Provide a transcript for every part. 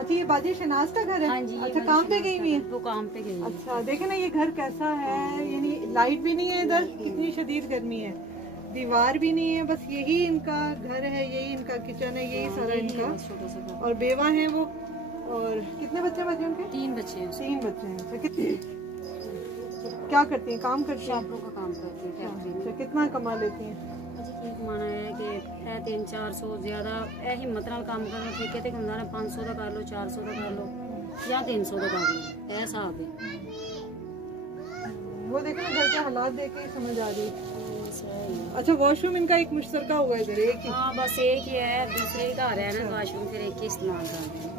अच्छा ये बाजी शनाज का घर है? हाँ जी। अच्छा काम पे गई हुई है? वो काम पे गई। अच्छा देखे ना ये घर कैसा है, यानी लाइट भी नहीं है इधर, कितनी शदीद गर्मी है, दीवार भी नहीं है, बस यही इनका घर है, यही इनका किचन है, यही सारा इनका छोटा सा। और बेवा है वो। और कितने बच्चे उनके? 3 बच्चे हैं। 3 बच्चे हैं। अच्छा कितने क्या करती हैं, काम करती हैं? शापरों का काम करती है फैक्ट्री में। अच्छा कितना कमा लेती हैं? की कमाना है कि 300-400 ज्यादा हिम्मत नाल काम करना, ठेके ते हुंदा ने 500 का कर लो, 400 का कर लो या 300 का कर लो, ऐसा हिसाब है। वो देखो ना घर के हालात देख के समझ आ रही है। अच्छा वॉशरूम इनका एक मुश्तरका हुआ है इधर, एक ही? हाँ बस एक ही है, दूसरे ही घर है ना वॉशरूम, फिर एक ही इस्तेमाल करते हैं।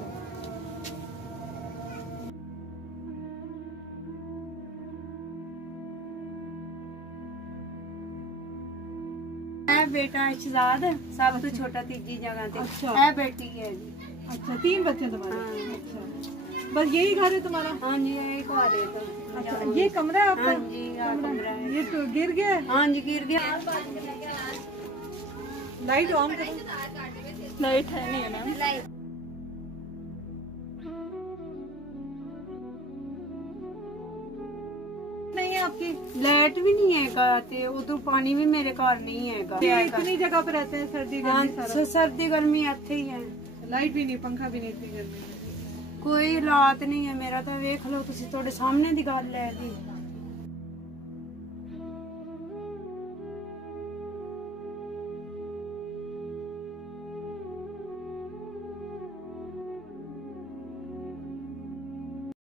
बेटा शहजाद सब तो छोटा तीजी जगह पे। अच्छा है बेटी है जी। अच्छा 3 बच्चे तुम्हारे? हाँ। अच्छा बस यही घर है तुम्हारा? हाँ जी एक और है तो। अच्छा ये कमरा है आपका? हाँ जी कमरा है। ये तो गिर गया है? हाँ जी गिर गया। लाइट ऑन करो। लाइट है नहीं है मैम। नहीं है आपकी? लाइट भी नहीं है, उधर पानी भी मेरे घर नहीं है। इतनी जगह पे रहते हैं, सर्दी गर्मी सर्दी गर्मी इत्थे ही है। लाइट भी नहीं, पंखा भी नहीं, इतनी गर्मी कोई हालात नहीं है मेरा तो वेख लो तुसी, थोड़े सामने दी गल है जी।